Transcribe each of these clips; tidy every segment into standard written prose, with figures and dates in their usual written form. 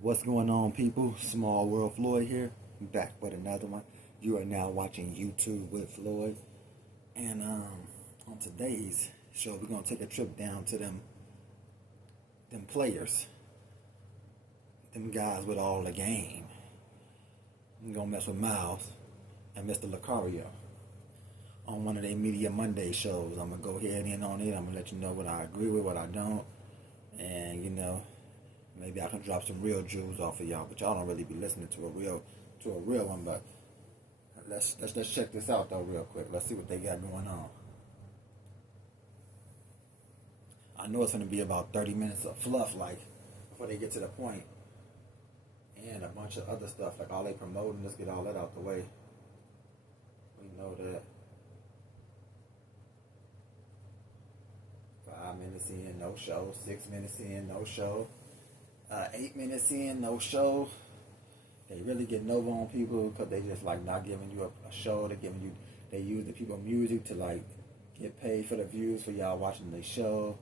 What's going on, people? Small World Floyd here, back with another one. You are now watching YouTube with Floyd, and on today's show, we're gonna take a trip down to them players, them guys with all the game. We're gonna mess with Miles and Mr. Lacario on one of their Media Monday shows. I'm gonna go ahead in on it. I'm gonna let you know what I agree with, what I don't, and maybe I can drop some real jewels off of y'all, but y'all don't really be listening to a real one. But let's check this out though real quick. Let's see what they got going on. I know it's gonna be about 30 minutes of fluff, like before they get to the point, and a bunch of other stuff like all they promoting. Let's get all that out the way. We know that 5 minutes in, no show. 6 minutes in, no show. 8 minutes in, no show. They really get over on people because they just like not giving you a show. They use the people music to like get paid for the views for y'all watching the show.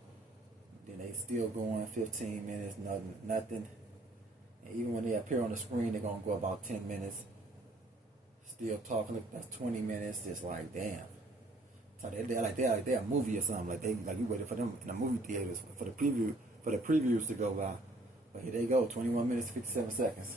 Then they still going 15 minutes, nothing. And even when they appear on the screen, they're gonna go about 10 minutes. Still talking. That's 20 minutes. It's like damn. So they're a movie or something. Like you waited for them in the movie theaters for the previews to go by. But here they go, 21 minutes, 57 seconds.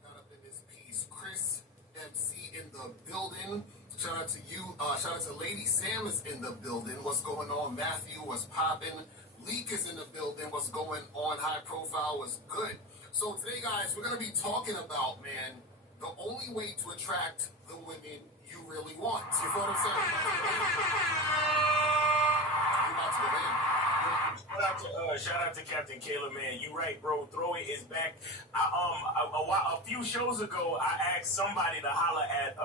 Got up in this piece. Chris MC in the building. Shout out to you. Shout out to Lady Sam is in the building. What's going on? Matthew, what's popping? Leak is in the building. What's going on? High profile was good. So today, guys, we're going to be talking about, man, the only way to attract the women you really want. You feel what I'm saying? Shout out to Captain Kayla, man. You right, bro. Throw It is back. A few shows ago, I asked somebody to holler at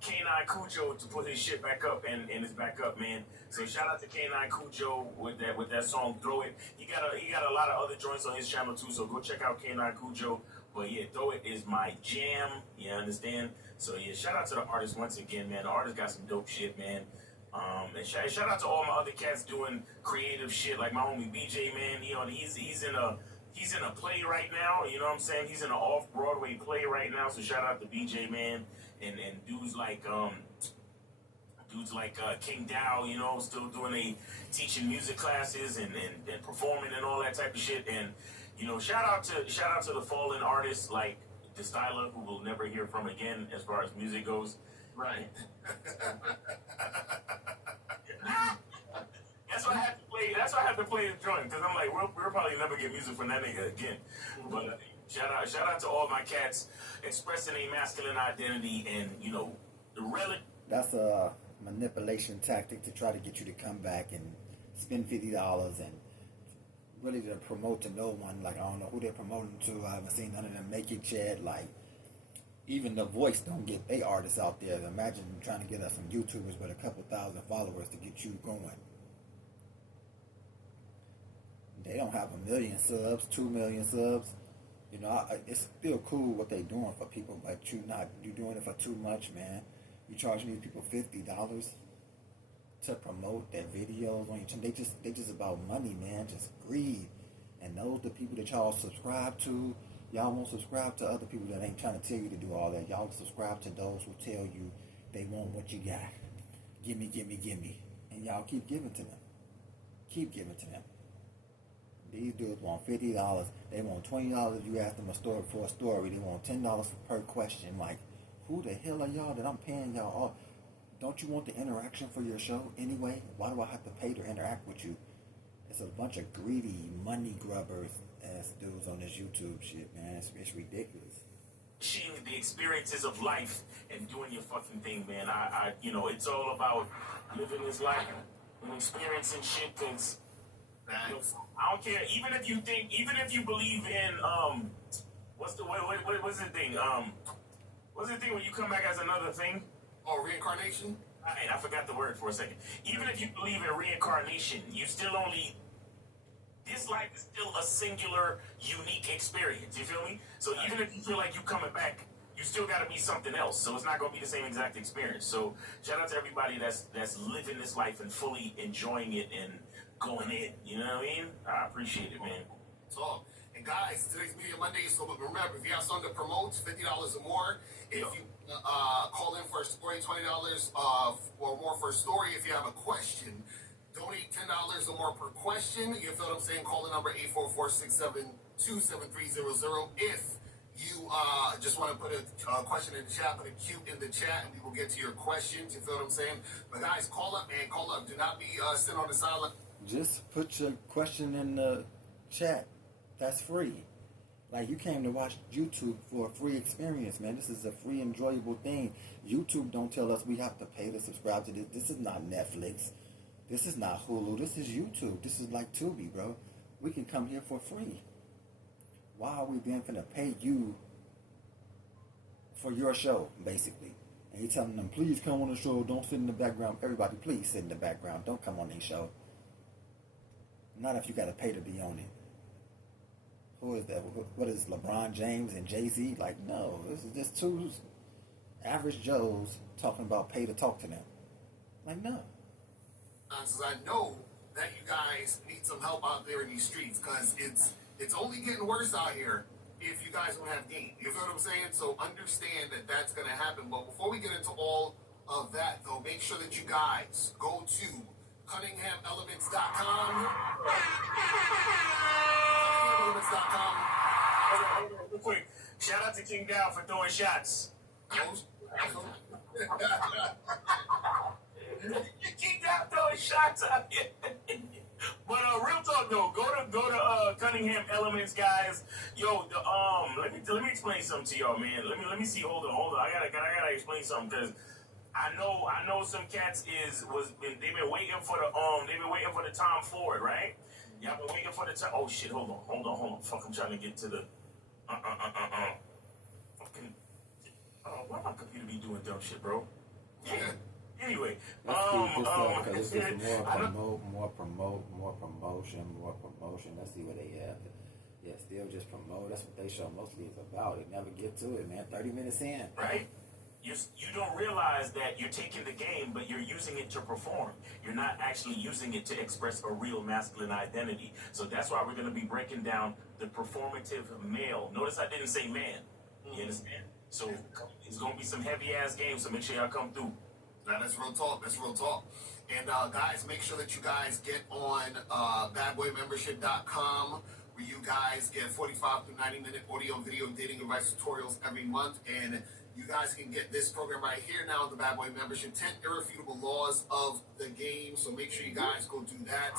K9 Cujo to put his shit back up, and it's back up, man. So shout out to K9 Cujo with that song Throw It. He got a lot of other joints on his channel too, so go check out K9 Cujo. But yeah, Throw It is my jam. You understand? So yeah, shout out to the artist once again, man. The artist got some dope shit, man. And shout out to all my other cats doing creative shit, like my homie BJ, man. You know, he's in a play right now. You know what I'm saying? He's in an off-Broadway play right now. So shout out to BJ, man, and dudes like King Dow, you know, still doing teaching music classes and performing and all that type of shit. And you know, shout out to the fallen artists like the Styler, who we'll never hear from again as far as music goes. Right. That's why I had to play the joint, because I'm like, we'll probably never get music from that nigga again. But shout out to all my cats expressing a masculine identity, and you know, That's a manipulation tactic to try to get you to come back and spend $50 and really to promote to no one. Like I don't know who they're promoting to. I haven't seen none of them make it yet. Like even The Voice don't get their artists out there. Imagine trying to get us some YouTubers with a couple thousand followers to get you going. They don't have 1 million subs, 2 million subs. You know, it's still cool what they doing for people, but you doing it for too much, man. You charging these people $50 to promote their videos on your channel. They just about money, man, just greed. And those the people that y'all subscribe to. Y'all won't subscribe to other people that ain't trying to tell you to do all that. Y'all subscribe to those who tell you they want what you got. Gimme, gimme, gimme. And y'all keep giving to them. Keep giving to them. These dudes want $50. They want $20 if you ask them for a story. They want $10 per question. Like, who the hell are y'all that I'm paying y'all all? Don't you want the interaction for your show anyway? Why do I have to pay to interact with you? It's a bunch of greedy money grubbers ass dudes on this YouTube shit, man. It's ridiculous. Sharing the experiences of life and doing your fucking thing, man. I you know, it's all about living this life and experiencing shit. Cause you know, I don't care. Even if you believe in what's the thing? What's the thing when you come back as another thing? Oh, reincarnation. I forgot the word for a second. Even if you believe in reincarnation, you still only. This life is still a singular, unique experience. You feel me? So even if you feel like you coming back, you still got to be something else. So it's not going to be the same exact experience. So shout out to everybody that's living this life and fully enjoying it and going in. You know what I mean? I appreciate it, man. So, and guys, today's Media Monday, so remember, if you have something to promote, $50 or more. If you call in for a story, $20 or more for a story. If you have a question, donate $10 or more per question. You feel what I'm saying? Call the number 844-672-7300. If you just want to put a question in the chat, put a cute in the chat, and we will get to your questions. You feel what I'm saying? But guys, call up, man. Call up. Do not be sitting on the silent. Just put your question in the chat. That's free. Like, you came to watch YouTube for a free experience, man. This is a free, enjoyable thing. YouTube don't tell us we have to pay to subscribe to this. This is not Netflix. This is not Hulu. This is YouTube. This is like Tubi, bro. We can come here for free. Why are we then finna pay you for your show, basically? And you're telling them, please come on the show. Don't sit in the background. Everybody, please sit in the background. Don't come on their show. Not if you got to pay to be on it. Who is that? What is LeBron James and Jay-Z? Like, no. This is just two average Joes talking about pay to talk to them. Like, no. Since I know that you guys need some help out there in these streets, because it's only getting worse out here if you guys don't have game. You feel what I'm saying? So understand that that's going to happen. But before we get into all of that, though, make sure that you guys go to CunninghamElements.com. CunninghamElements.com. Hold on, real quick. Shout out to King Dow for throwing shots. King Dow throwing shots out here. But real talk though, go to Cunningham Elements, guys. Yo, let me explain something to y'all, man. Let me see. Hold on. I gotta explain something, because I know some cats they've been waiting for the Tom Ford, right? Y'all been waiting for the time. Oh shit, hold on. Fuck, I'm trying to get to the fucking why my computer be doing dumb shit, bro? Yeah. Anyway, let's speed this up, because it's just more promotion. Let's see what they have. Yeah, still just promote. That's what they show mostly is about. It never get to it, man. 30 minutes in. Right? You don't realize that you're taking the game, but you're using it to perform. You're not actually using it to express a real masculine identity. So that's why we're going to be breaking down the performative male. Notice I didn't say man. You understand? So it's going to be some heavy-ass games, so make sure y'all come through. That's real talk. That's real talk. And guys, make sure that you guys get on badboymembership.com, where you guys get 45 to 90-minute audio, video, dating advice tutorials every month. And you guys can get this program right here now, the Bad Boy Membership, 10 irrefutable laws of the game. So make sure you guys go do that.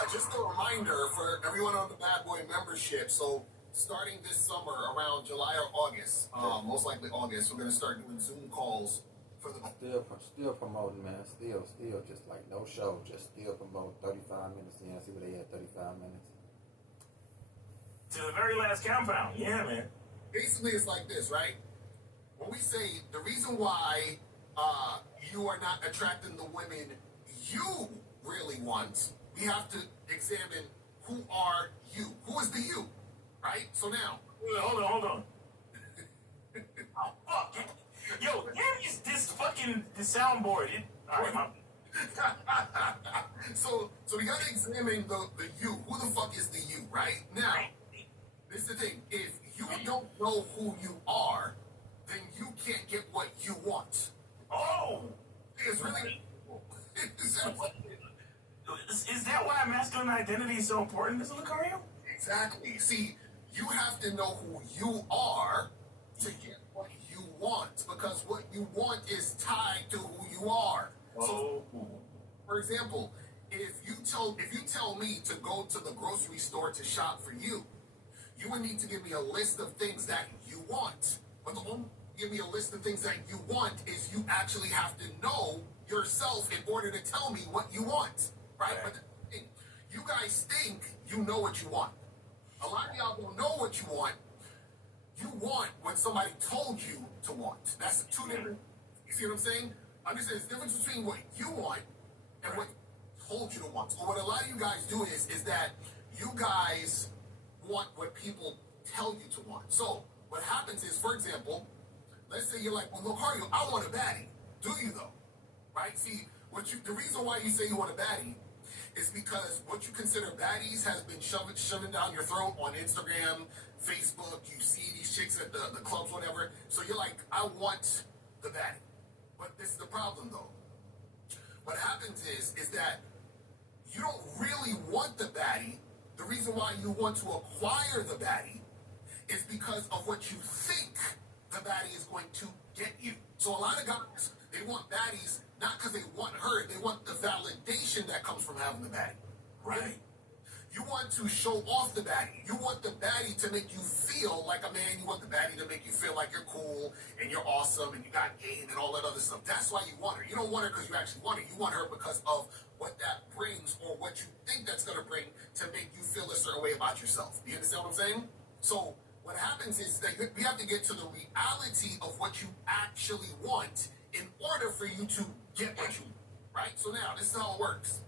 And just a reminder for everyone on the Bad Boy Membership. So starting this summer, around July or August, most likely August, we're going to start doing Zoom calls for the... Still promoting, man. Still just like no show. Just still promote 35 minutes in. See what they had, 35 minutes. To the very last compound. Yeah, man. Basically, it's like this, right? When we say the reason why you are not attracting the women you really want, we have to examine who are you. Who is the you? Right? So now... Hold on. Oh, fuck. Yo, is this fucking the soundboard? Alright, So we gotta examine the you. Who the fuck is the you, right? Now, this is the thing. If you don't know who you are, then you can't get what you want. Oh! It's really... Is that why masculine identity is so important, Mr. Lacario? Exactly. See, you have to know who you are to get what you want, because what you want is tied to who you are. So, for example, if you tell me to go to the grocery store to shop for you, you would need to give me a list of things that you want. But the only give me a list of things that you want is you actually have to know yourself in order to tell me what you want, right? But you guys think you know what you want. A lot of y'all don't know what you want. You want what somebody told you to want. That's two different. You see what I'm saying? Understand there's a difference between what you want and what told you to want. So what a lot of you guys do is that you guys want what people tell you to want. So what happens is, for example, let's say you're like, well, Lacario, I want a baddie. Do you though? Right? See, the reason why you say you want a baddie is because what you consider baddies has been shoving down your throat on Instagram, Facebook. You see these chicks at the clubs, whatever. So you're like, I want the baddie. But this is the problem though. What happens is that you don't really want the baddie. The reason why you want to acquire the baddie is because of what you think the baddie is going to get you. So a lot of guys, they want baddies not because they want her, they want the validation that comes from having the baddie. Right? You want to show off the baddie. You want the baddie to make you feel like a man. You want the baddie to make you feel like you're cool and you're awesome and you got game and all that other stuff. That's why you want her. You don't want her because you actually want her. You want her because of what that brings or what you think that's going to bring to make you feel a certain way about yourself. Do you understand what I'm saying? So what happens is that we have to get to the reality of what you actually want in order for you to get what you want, right? So now, this is how it works.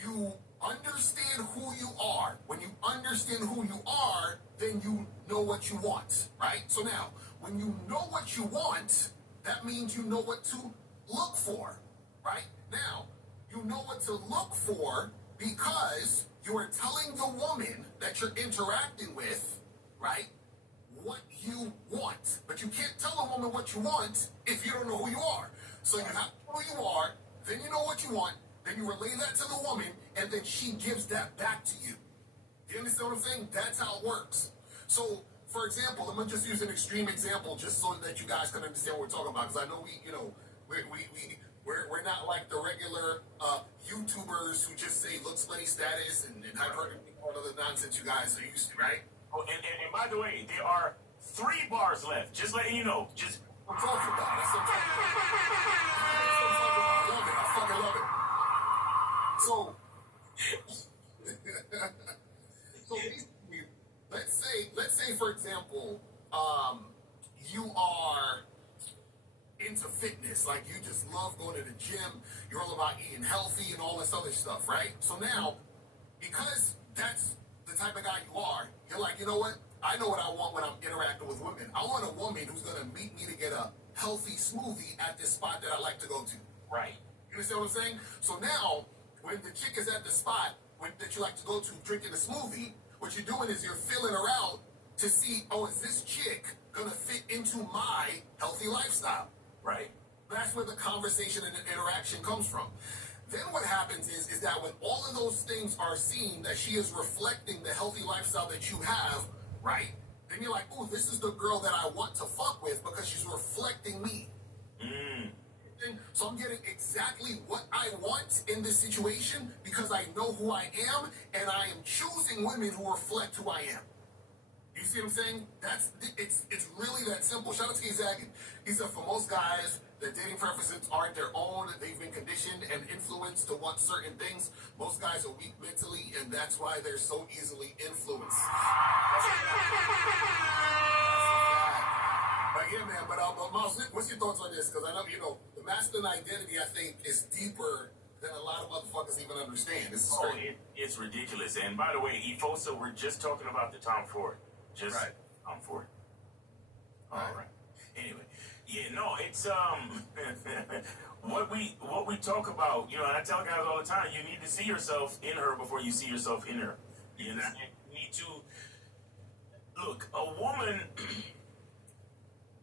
You understand who you are. When you understand who you are, then you know what you want, right? So now, when you know what you want, that means you know what to look for, right? Now, you know what to look for because you are telling the woman that you're interacting with, right, what you want. But you can't tell a woman what you want if you don't know who you are. So you have to know who you are, then you know what you want, then you relay that to the woman, and then she gives that back to you. You understand what I'm saying? That's how it works. So, for example, I'm going to just use an extreme example just so that you guys can understand what we're talking about. Because I know we're not like the regular YouTubers who just say looks, money, status, and hypertrophy, all other nonsense you guys are used to, right? Oh, and by the way, there are 3 bars left. Just letting you know. Just I'm talking about. That's what I'm talking about. I love it. I fucking love it. So, let's say, for example, you are into fitness, like you just love going to the gym, you're all about eating healthy and all this other stuff, right? So now, because that's the type of guy you are, you're like, you know what? I know what I want when I'm interacting with women. I want a woman who's going to meet me to get a healthy smoothie at this spot that I like to go to. right. You understand what I'm saying? So now, when the chick is at the spot that you like to go to drinking a smoothie, what you're doing is you're filling her out to see, oh, is this chick going to fit into my healthy lifestyle? Right. That's where the conversation and the interaction comes from. Then what happens is that when all of those things are seen, that she is reflecting the healthy lifestyle that you have, right? Then you're like, oh, this is the girl that I want to fuck with because she's reflecting me. So I'm getting exactly what I want in this situation because I know who I am and I am choosing women who reflect who I am. You see what I'm saying? It's really that simple. Shout out to Zagan. He said for most guys, their dating preferences aren't their own. They've been conditioned and influenced to want certain things. Most guys are weak mentally, and that's why they're so easily influenced. But yeah, man. But Miles, what's your thoughts on this? Because I know, the masculine identity, I think, is deeper than a lot of motherfuckers even understand. This is It's ridiculous. And by the way, Efosa, we're just talking about the Tom Ford. Just right. Tom Ford. All right. Anyway, yeah, no, it's what we talk about. And I tell guys all the time, you need to see yourself in her before you see yourself in her. You need to look. A woman.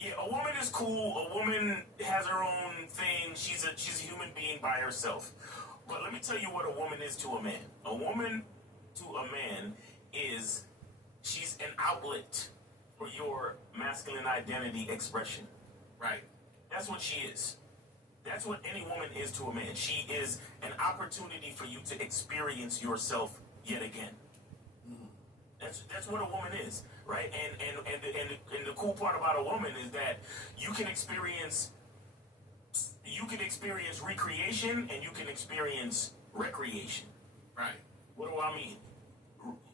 Yeah, a woman is cool. A woman has her own thing. She's a human being by herself. But let me tell you what a woman is to a man. A woman to a man is she's an outlet for your masculine identity expression. Right. That's what she is. That's what any woman is to a man. She is an opportunity for you to experience yourself yet again. That's what a woman is, right? And the cool part about a woman is that you can experience recreation and you can experience recreation. Right. What do I mean?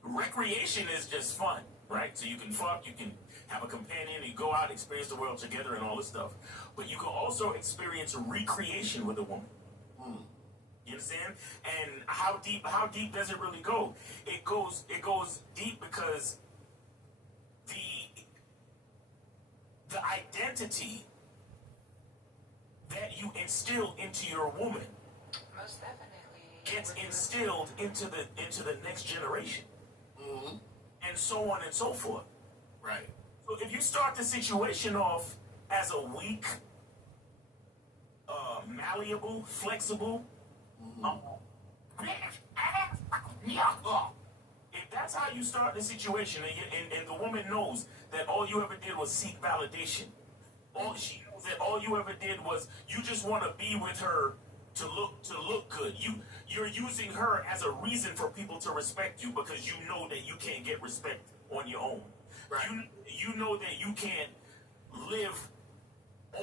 Recreation is just fun, right? So you can fuck, you can have a companion, you go out, experience the world together and all this stuff. But you can also experience recreation with a woman. You understand? And how deep does it really go? It goes deep because the identity that you instill into your woman Most definitely. gets instilled into the next generation, Mm-hmm. and so on and so forth. Right. So if you start the situation off as a weak, malleable, flexible, if that's how you start the situation, and the woman knows that all you ever did was seek validation, all she knows that all you ever did was you just want to be with her to look good. You're using her as a reason for people to respect you because you know that you can't get respect on your own. Right. You know that you can't live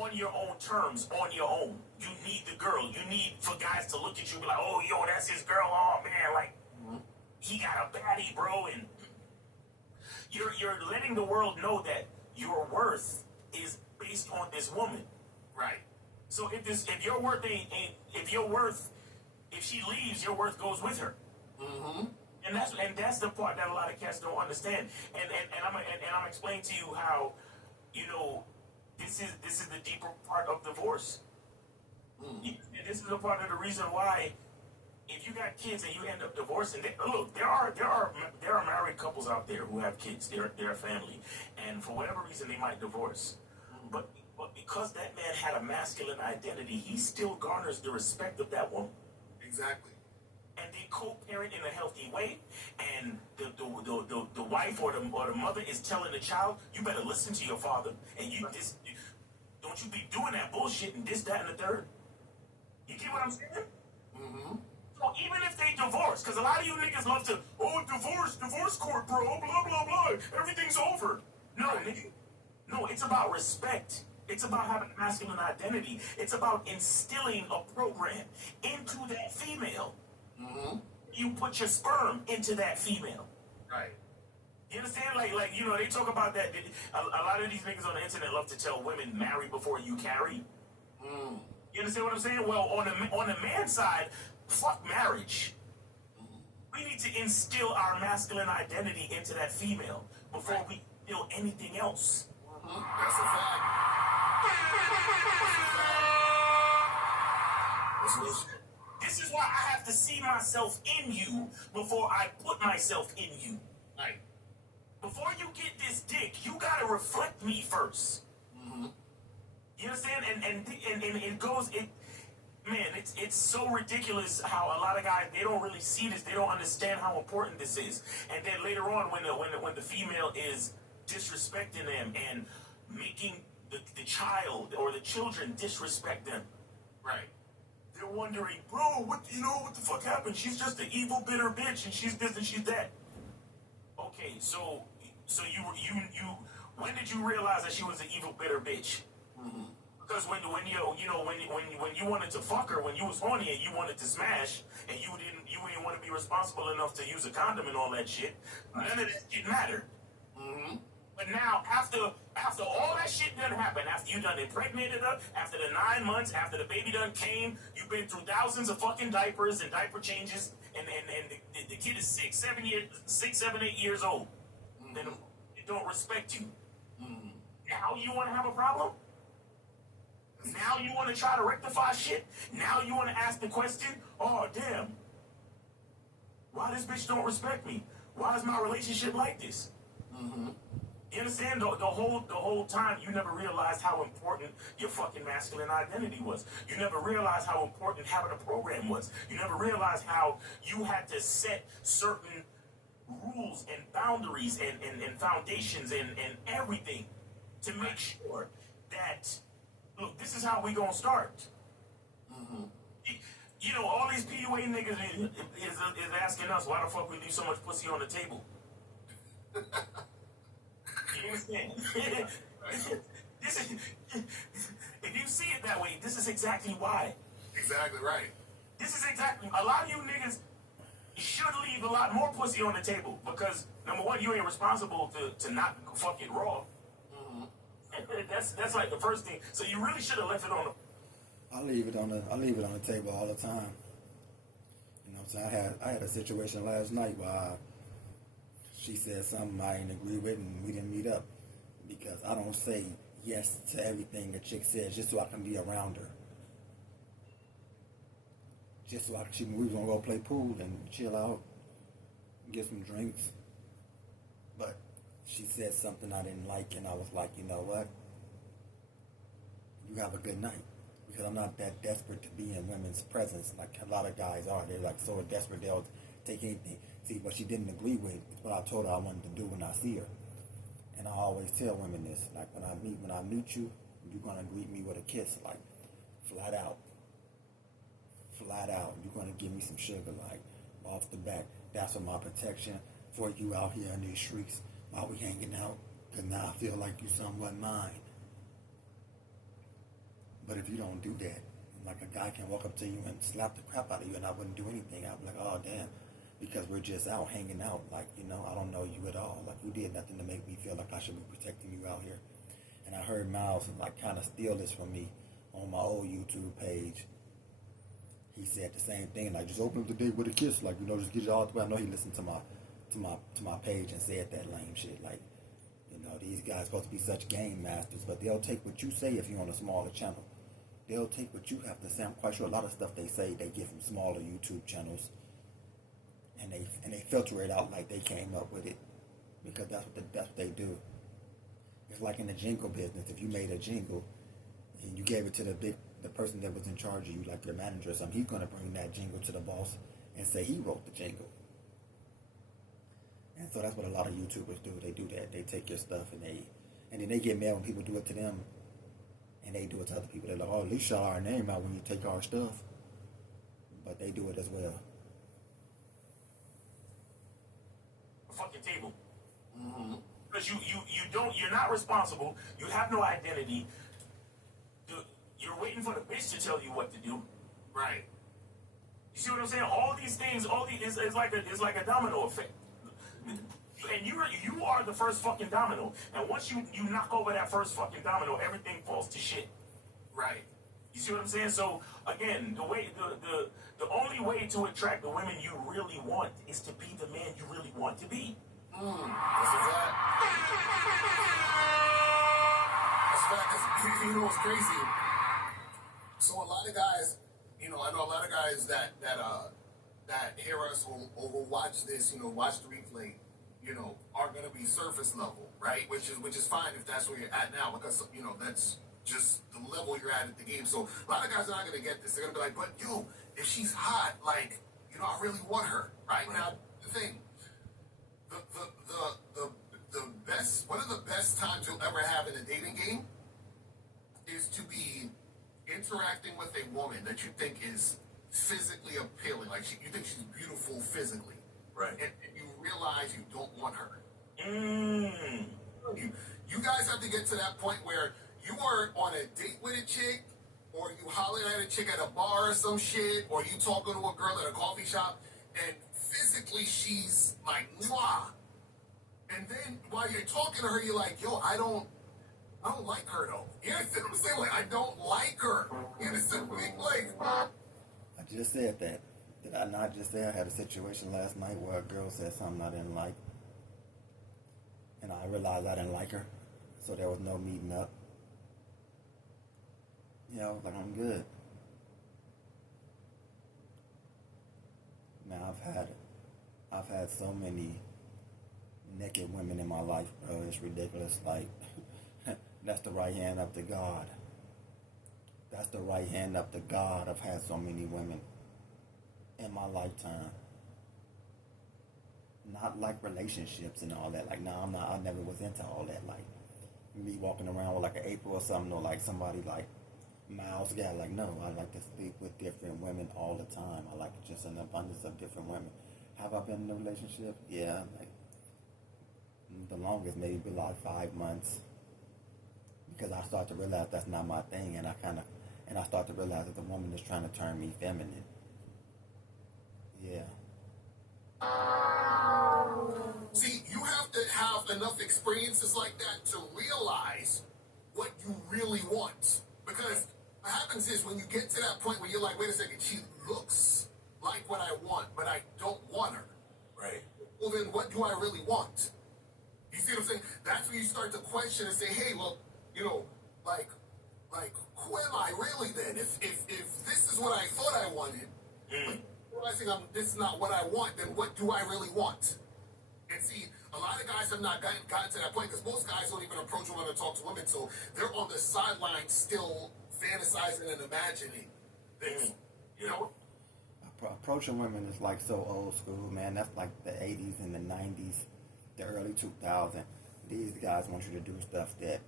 on your own terms, on your own. You need the girl. You need for guys to look at you and be like, oh, yo, that's his girl. Oh, man, like, he got a baddie, bro. And you're letting the world know that your worth is based on this woman. Right. So if your worth if she leaves, your worth goes with her. Mm-hmm. And that's the part that a lot of cats don't understand. And I'm explaining to you how, this is the deeper part of divorce. And this is a part of the reason why, if you got kids and you end up divorcing, look, there are married couples out there who have kids. They're a family, and for whatever reason they might divorce. But because that man had a masculine identity, he still garners the respect of that woman. Exactly. And they co-parent in a healthy way, and the wife or the mother is telling the child, you better listen to your father, and don't you be doing that bullshit and this, that, and the third. You get what I'm saying? Mm-hmm. So even if they divorce, because a lot of you niggas love to, divorce court, bro, blah, blah, blah, everything's over. No, nigga. No, it's about respect. It's about having a masculine identity. It's about instilling a program into that female. Mm-hmm. You put your sperm into that female. Right. You understand? Like they talk about that. A lot of these niggas on the internet love to tell women, marry before you carry. Mm. You understand what I'm saying? Well, on the man's side, fuck marriage. We need to instill our masculine identity into that female before we instill anything else. Mm-hmm. That's a fact. That's real shit. This is why I have to see myself in you before I put myself in you. Right. Before you get this dick, you gotta reflect me first. Mm-hmm. You understand? And it goes. It's so ridiculous how a lot of guys, they don't really see this. They don't understand how important this is. And then later on, when the female is disrespecting them and making the child or the children disrespect them, Right. they're wondering, bro, what the fuck happened? She's just an evil, bitter bitch, and she's this and she's that. Okay, so you when did you realize that she was an evil, bitter bitch? Mm-hmm. Because when you wanted to fuck her, when you was horny and you wanted to smash, and you didn't want to be responsible enough to use a condom and all that shit, none of that shit mattered. Mm-hmm. But now, after all that shit done happened, after you done impregnated her, after the 9 months, after the baby done came, you've been through thousands of fucking diapers and diaper changes, and the kid is 6, 7, 8 years old. Mm-hmm. And they don't respect you. Mm-hmm. Now you want to have a problem? Now you want to try to rectify shit? Now you want to ask the question, oh, damn, why this bitch don't respect me? Why is my relationship like this? Mm-hmm. You understand? The whole time you never realized how important your fucking masculine identity was. You never realized how important having a program was. You never realized how you had to set certain rules and boundaries and foundations and everything to make sure that, look, this is how we gonna start. Mm-hmm. All these PUA niggas is asking us why the fuck we leave so much pussy on the table. You understand? If you see it that way, this is exactly why. Exactly right. This is exactly, a lot of you niggas should leave a lot more pussy on the table because, number one, you ain't responsible to not fuck it raw. Mm-hmm. That's like the first thing. So you really should have left it on the... I leave it on the table all the time. You know what I'm saying? I had a situation last night where she said something I didn't agree with and we didn't meet up because I don't say yes to everything a chick says just so I can be around her. Just so we was gonna go play pool and chill out, get some drinks. But she said something I didn't like, and I was like, you know what? You have a good night. Because I'm not that desperate to be in women's presence like a lot of guys are. They're like so desperate they'll take anything. See, what she didn't agree with is what I told her I wanted to do when I see her. And I always tell women this, like when I meet you, you're gonna greet me with a kiss, like flat out. Flat out. You're gonna give me some sugar, like off the back. That's what my protection for you out here in these streets while we hanging out. Cause now I feel like you somewhat mine. But if you don't do that, like a guy can walk up to you and slap the crap out of you and I wouldn't do anything, I'd be like, oh damn. Because we're just out hanging out, like, you know, I don't know you at all. Like, you did nothing to make me feel like I should be protecting you out here. And I heard Miles, like, kind of steal this from me on my old YouTube page. He said the same thing, like, just open up the day with a kiss, like, you know, just get it all the way. I know he listened to my page and said that lame shit, like, you know, these guys supposed to be such game masters, but they'll take what you say if you're on a smaller channel. They'll take what you have to say. I'm quite sure a lot of stuff they say they get from smaller YouTube channels. And they filter it out like they came up with it, because that's what they do. It's like in the jingle business. If you made a jingle and you gave it to the person that was in charge of you, like your manager or something, he's gonna bring that jingle to the boss and say he wrote the jingle. And so that's what a lot of YouTubers do. They do that. They take your stuff and then they get mad when people do it to them, and they do it to other people. They're like, oh, at least shout our name out when you take our stuff. But they do it as well. Fucking table. Because you're not responsible. You have no identity. You're waiting for the bitch to tell you what to do. Right. You see what I'm saying? All these things, it's like a domino effect. And you are the first fucking domino. And once you knock over that first fucking domino, everything falls to shit. Right. You see what I'm saying? So again, the only way to attract the women you really want is to be the man you really want to be. That's a fact. That's a fact. You know what's crazy? So a lot of guys, you know, I know a lot of guys that hear us or will watch this, you know, watch the replay, you know, are gonna be surface level, right? Which is fine if that's where you're at now, because you know that's just the level you're at the game. So a lot of guys are not gonna get this. They're gonna be like, but yo, if she's hot, like, you know, I really want her, right? Now the thing, the best, one of the best times you'll ever have in a dating game is to be interacting with a woman that you think is physically appealing, like you think she's beautiful physically, right? And you realize you don't want her. Mm. You guys have to get to that point where you are on a date with a chick, or you hollering at a chick at a bar or some shit, or you talking to a girl at a coffee shop, and physically she's like, mwah. And then while you're talking to her, you're like, yo, I don't like her though. You understand what I'm saying? Like, I don't like her. You understand what I mean? Like, I just said that. Did I not just say I had a situation last night where a girl said something I didn't like? And I realized I didn't like her. So there was no meeting up. You know, like, I'm good. Now I've had so many naked women in my life, bro. It's ridiculous. Like, that's the right hand up to God. That's the right hand up to God. I've had so many women in my lifetime. Not like relationships and all that. Like, no, I never was into all that. Like, me walking around with like an April or something, or like somebody like Miles guy. Like, no, I like to sleep with different women all the time. I like just an abundance of different women. Have I been in a relationship? Yeah, like the longest maybe like 5 months. Because I start to realize that's not my thing, and I start to realize that the woman is trying to turn me feminine. Yeah. see, you have to have enough experiences like that to realize what you really want. Because what happens is when you get to that point where you're like, wait a second, she looks like what I want, but I don't want her. Right. Well, then what do I really want? You see what I'm saying? That's when you start to question and say, hey, well, you know, like, who am I really then? If this is what I thought I wanted, realizing this is not what I want, then what do I really want? And see, a lot of guys have not gotten to that point because most guys don't even approach women or talk to women, so they're on the sidelines still fantasizing and imagining things. You know? Approaching women is like so old school, man. That's like the 80s and the 90s, the early 2000s. These guys want you to do stuff that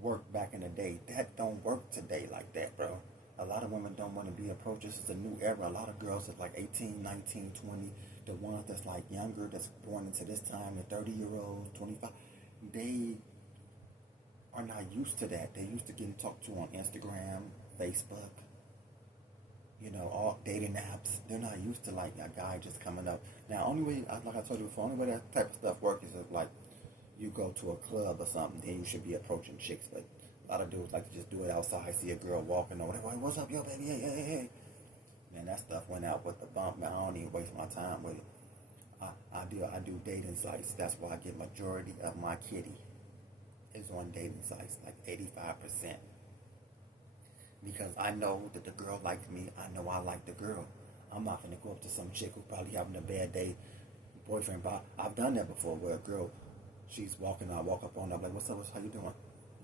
worked back in the day. That don't work today like that, bro. A lot of women don't want to be approached. This is a new era. A lot of girls that's like 18, 19, 20. The ones that's like younger, that's born into this time, the 30-year-olds, 25, they are not used to that. They're used to getting talked to on Instagram, Facebook, all dating apps. They're not used to like a guy just coming up. Now, only way, like I told you before, only way that type of stuff works is if like you go to a club or something, then you should be approaching chicks. But a lot of dudes like to just do it outside, see a girl walking or whatever. Hey, what's up, yo, baby? Hey, hey, hey. Man, that stuff went out with the bump. Man, I don't even waste my time with it. I do dating sites. That's why I get majority of my kitty is on dating sites, like 85%. Because I know that the girl likes me. I know I like the girl. I'm not gonna go up to some chick who probably having a bad day, boyfriend. But I've done that before, where a girl, she's walking, I walk up on her, I'm like, what's up? How you doing?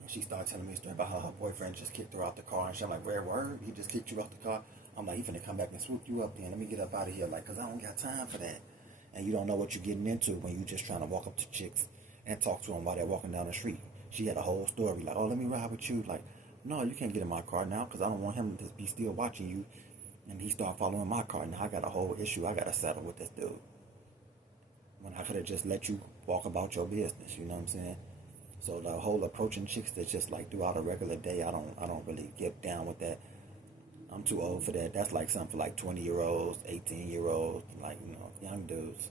And she started telling me a story about how her boyfriend just kicked her out the car, and she's like, rare word? He just kicked you out the car? I'm like, he finna come back and swoop you up then. Let me get up out of here, like, cause I don't got time for that. And you don't know what you're getting into when you just trying to walk up to chicks and talk to them while they're walking down the street. She had a whole story, like, oh, let me ride with you. Like, no, you can't get in my car now, because I don't want him to be still watching you. And he started following my car. Now I got a whole issue I got to settle with this dude. When I could have just let you walk about your business, you know what I'm saying? So the whole approaching chicks that's just like throughout a regular day, I don't really get down with that. I'm too old for that. That's like something for like 20-year-olds, 18-year-olds, like, young dudes.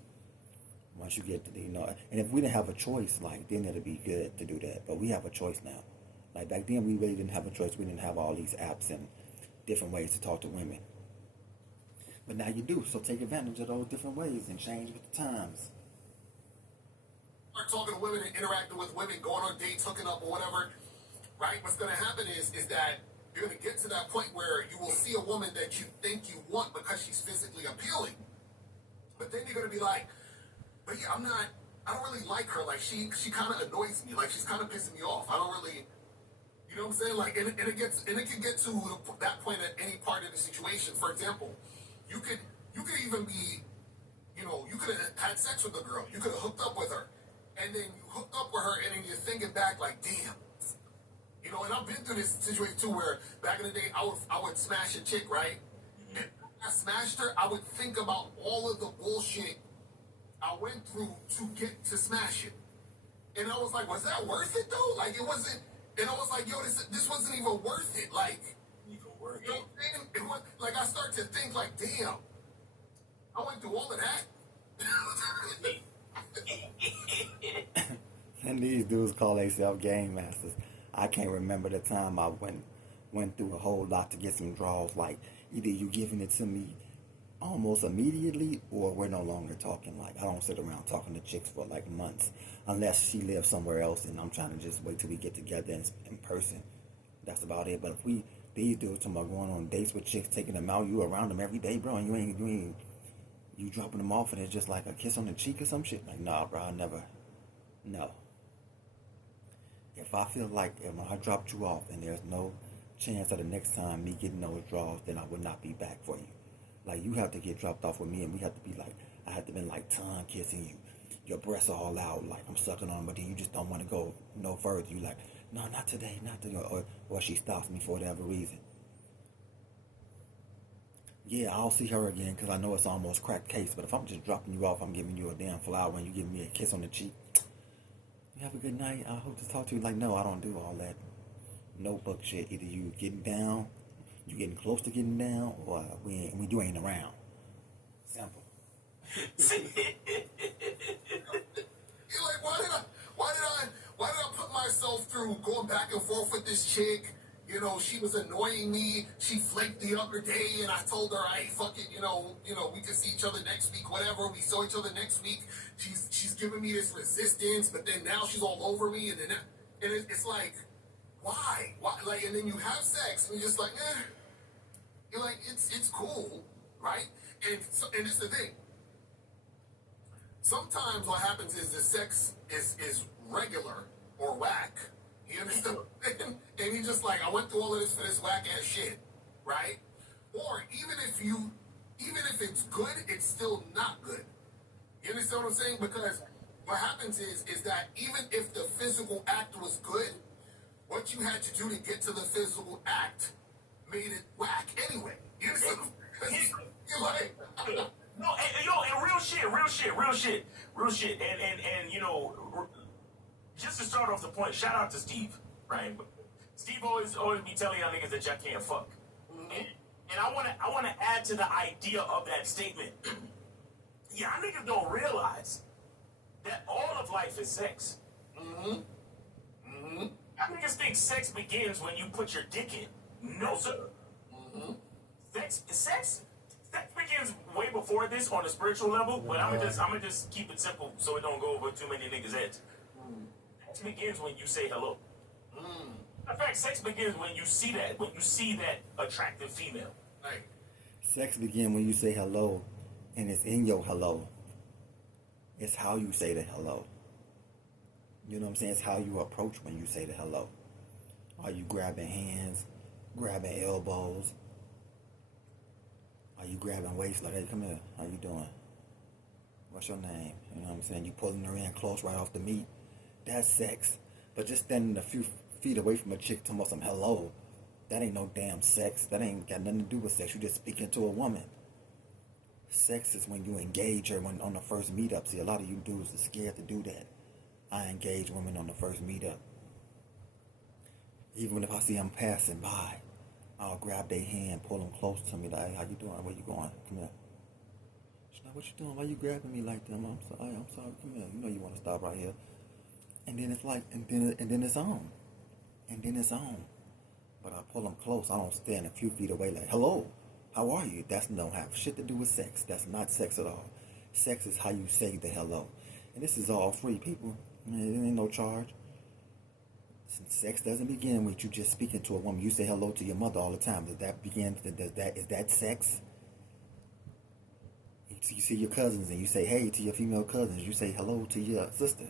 Once you get to, and if we didn't have a choice, like, then it'd be good to do that. But we have a choice now. Like, back then, we really didn't have a choice. We didn't have all these apps and different ways to talk to women. But now you do, so take advantage of those different ways and change with the times. Start talking to women and interacting with women, going on dates, hooking up or whatever, right? What's going to happen is that you're going to get to that point where you will see a woman that you think you want because she's physically appealing. But then you're going to be like, but yeah, I don't really like her. Like, she kind of annoys me. Like, she's kind of pissing me off. I don't really, you know what I'm saying? Like, and it can get to that point at any part of the situation. For example, you could even be, you could have had sex with the girl. You could have hooked up with her. And then you hooked up with her, and then you're thinking back like, damn. And I've been through this situation too, where back in the day, I would smash a chick, right? And I smashed her, I would think about all of the bullshit I went through to get to smash it. And I was like, was that worth it though? Like, it wasn't. And I was like, yo, this wasn't even worth it. Like, you know what I'm saying? It was, like, I start to think like, damn, I went through all of that. And these dudes call themselves game masters. I can't remember the time I went through a whole lot to get some draws. Like, either you giving it to me almost immediately, or we're no longer talking. Like, I don't sit around talking to chicks for like months unless she lives somewhere else and I'm trying to just wait till we get together in person. That's about it. But if these dudes talking about going on dates with chicks, taking them out, you around them every day, bro, and you dropping them off and it's just like a kiss on the cheek or some shit. Like, nah, bro, no. If I feel like when I dropped you off and there's no chance of the next time me getting those draws, then I would not be back for you. Like, you have to get dropped off with me, and we have to be like, I have to be like tongue kissing you. Your breasts are all out, like I'm sucking on, but then you just don't want to go no further. You like, no, not today, not today, or she stops me for whatever reason. Yeah, I'll see her again because I know it's almost cracked case. But if I'm just dropping you off, I'm giving you a damn flower and you giving me a kiss on the cheek. You have a good night. I hope to talk to you. Like, no, I don't do all that notebook shit. Either you getting down, you getting close to getting down, or you ain't around. Simple. You're like, why did I put myself through going back and forth with this chick? She was annoying me. She flaked the other day, and I told her, "Hey, fuck it, we can see each other next week, whatever." We saw each other next week. She's giving me this resistance, but then now she's all over me, and it's like, Why? Why? Like, and then you have sex, and you're just like, eh. You're like, it's cool, right? And so, and this is the thing. Sometimes what happens is the sex is regular or whack. You understand? And he's just like, I went through all of this for this whack ass shit, right? Or even if it's good, it's still not good. You understand what I'm saying? Because what happens is that even if the physical act was good, what you had to do to get to the physical act made it whack anyway. You understand? You're like, No, and real shit. And you know, just to start off the point, shout out to Steve, right? Steve always be telling y'all niggas that y'all can't fuck. And I wanna add to the idea of that statement. Y'all niggas don't realize that all of life is sex. Y'all niggas think sex begins when you put your dick in. No, sir. Sex begins way before this on a spiritual level, but I'm gonna just keep it simple so it don't go over too many niggas' heads. Sex begins when you say hello. In fact, sex begins when you see that attractive female. like, Sex begins when you say hello, and it's in your hello. It's how you say the hello. You know what I'm saying? It's how you approach when you say the hello. Are you grabbing hands, grabbing elbows? Are you grabbing waist like, hey, come here, how you doing? What's your name? You know what I'm saying? You pulling her in close right off the meat. That's sex. But just standing a few feet away from a chick talking about some hello, that ain't no damn sex. That ain't got nothing to do with sex. You just speaking to a woman. Sex is when you engage her when on the first meetup. See, a lot of you dudes are scared to do that. I engage women on the first meetup. Even if I see them passing by, I'll grab their hand, pull them close to me, like, hey, how you doing? Where you going? Come here. She's like, what you doing? Why you grabbing me like that? I'm sorry, come here. You know you want to stop right here. And then it's like, and then it's on. And then it's on. But I pull them close. I don't stand a few feet away like, hello, how are you? That don't have shit to do with sex. That's not sex at all. Sex is how you say the hello. And this is all free, people. There ain't no charge. Sex doesn't begin with you just speaking to a woman. You say hello to your mother all the time. Does that begin? Is that sex? You see your cousins and you say hey to your female cousins. You say hello to your sister.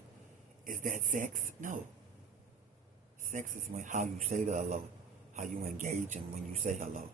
Is that sex? No. Sex is how you say the hello, how you engage them when you say hello.